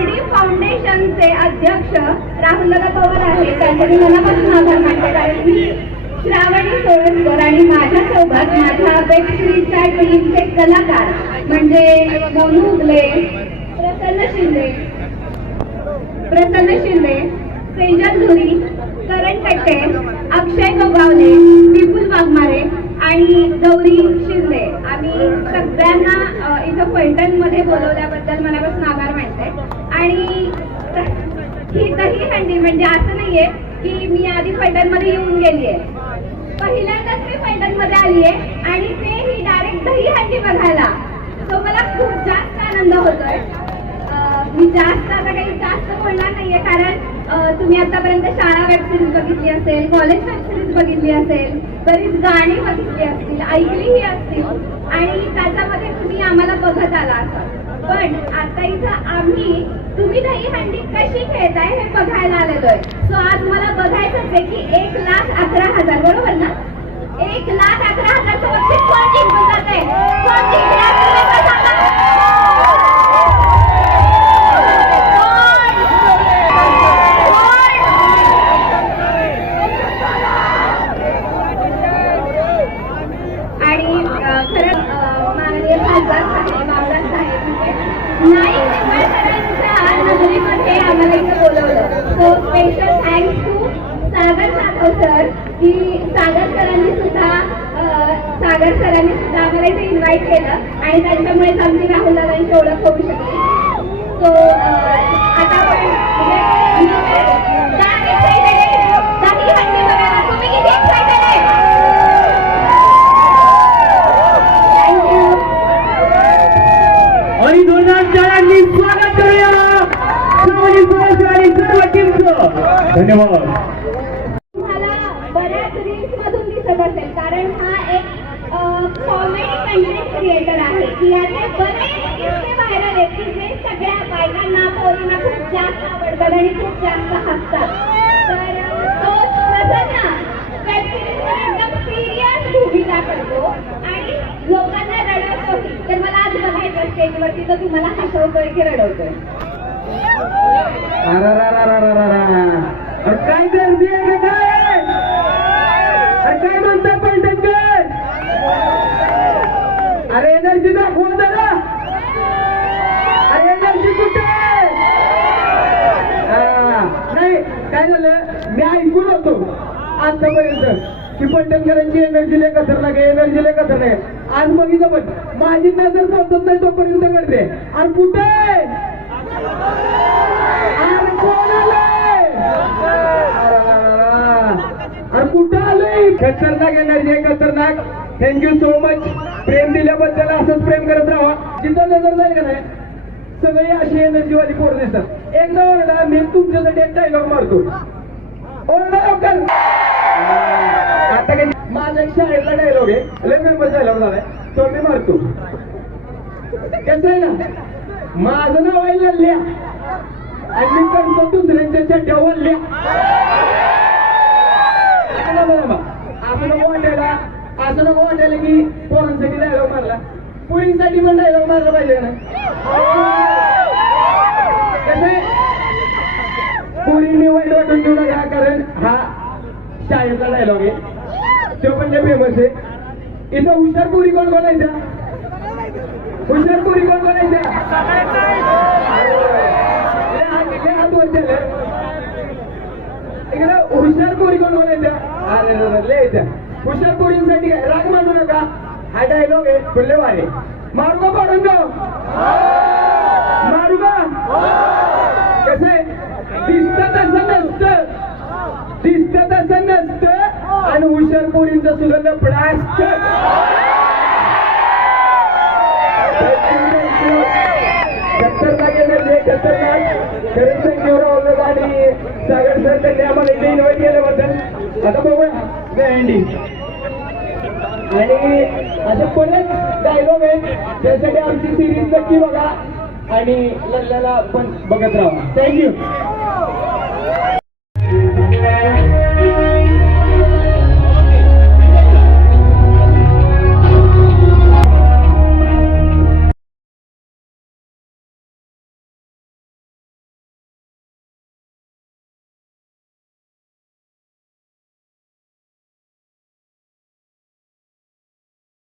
RD फाउंडेशनचे अध्यक्ष राहुलदादा पवार आहे त्यांचे मनापासून आभार मानते कारण मी श्रावणी सोळसकर आणि माझ्यासोबत माझ्या वेब सिरीजच्या टीमचे कलाकार म्हणजे मोनू उगले प्रसन्न शिंदे प्रसन्न शिंदे सेजल धुरी करण कट्टे अक्षय गोगावले विपुल वाघमारे आणि गौरी शिंदे. आम्ही सगळ्यांना इथं पैठणमध्ये बोलवल्याबद्दल मनापासून आभार मानते. आणि ही दही हंडी म्हणजे असं नाहीये की मी आधी फलटणमध्ये येऊन गेली आहे पहिल्यांदाच मी फलटणमध्ये आली आहे आणि ते ही डायरेक्ट दही हंडी बघायला. तो मला खूप जास्त आनंद होतोय. मी जास्त आता काही जास्त बोलणार नाहीये कारण तुम्ही आतापर्यंत शाळा वेब सिरीज बघितली असेल कॉलेज वेब सिरीज बघितली असेल बरीच गाणी बघितली असतील ऐकलीही असतील आणि त्याच्यामध्ये तुम्ही आम्हाला बघत आला असाल. पण आता इथं आम्ही तुम्ही दही हंडी कशी खेळताय हे बघायला आलेलो आहे. सो आज मला बघायचंच आहे की एक लाख अकरा हजार बरोबर ना? एक लाख अकरा हजार बक्षीस कोण जिंकून जाते कोण सर की सागर सरांनी सुद्धा सागर सरांनी सुद्धा आम्हाला इथे इन्व्हाइट केलं आणि त्यांच्यामुळेच आमची राहुल दादांची ओळख होऊ शकते सो आता आपण म्हणजे आणि स्वागत करूया. सर्व टीमचं. धन्यवाद तुम्हाला बऱ्याच रील्स मधून दिसत असेल कारण हा एक कॉमेडी कंटेंट क्रिएटर आहे की याचे बरेच किस्से व्हायरल आहेत की जे सगळ्या बायकांना पोरींना खूप जास्त आवडतात आणि खूप जास्त हसतात. तर तो सिरियस आणि लोकांना तर मला आज बघायचं स्टेजवरती तर तुम्हाला हसवतोय की रडवतोय? काय गर्दी आहे काय काय पैठणकर अरे एनर्जी दाखवा जरा अरे एनर्जी कुठे आहे? हा, नाही काय झालं मी ऐकून होतो आतापर्यंत की पैठणकरांची एनर्जी लेखा खतरनाक आहे एनर्जी लेखा खतरनाक आहे. आज बघितलं पण माझी नजर पोहोचत नाही तोपर्यंत करते आणि कुठे? अरे कुठं आलंय? खतरनाक एनर्जी आहे खतरनाक. थँक्यू सो मच प्रेम दिल्याबद्दल असंच प्रेम करत राहा. जिथं नजर जाईल का नाही सगळी अशी एनर्जीवाली पोरं दिसतात. एकदा ओरडा मी तुमच्यासाठी एक डायलॉग मारतो. ओरडा लवकर. त्यांच्या आईला डायलॉग आहे लय मेंबर डायलॉग झालाय तो मी मारतो कसं आहे ना माझं नाव आहे लल्ल्या आणि मी करतो दुसऱ्यांच्या चड्ड्या वल्ल्या असं नको वाटायला असं नको वाटायला की पोरांसाठी डायलॉग मारला पुरींसाठी पण डायलॉग मारला पाहिजे का नाही कसं पुरीने वाईट वाटून घेऊ नका कारण हा शाळेचा डायलॉग आहे तो पण लय फेमस आहे इथं हुशार पुरी कोण कोण आहे त्या? हुशार पुरी कोण कोण आहे त्या? लय हात- लय हात वर केले. इकडं हुशार पोरी कोण कोण आहे त्या? अरे रे रे, लय आहे त्या. हुशार पोरींसाठी काय राग मानू नका हा डायलॉग आहे फुल्ले वारे मारू का पाडून गाव मारू का कसं आहे दिसत तसं नसतं दिसत तसं नसतं मुलींचा सुगंध पोरींचं असतं खतरनाक एनर्जी खतरनाक खरंच थँक्यू आणि सागर सर त्यांनी आम्हाला इथे इन्व्हाइट केल्याबद्दल. आता बघूया. गँडी आणि असे परत डायलॉग आहेत. त्यासाठी आमची सिरीज नक्की बघा. आणि लल्ल्याला पण बघत राहा. थँक्यू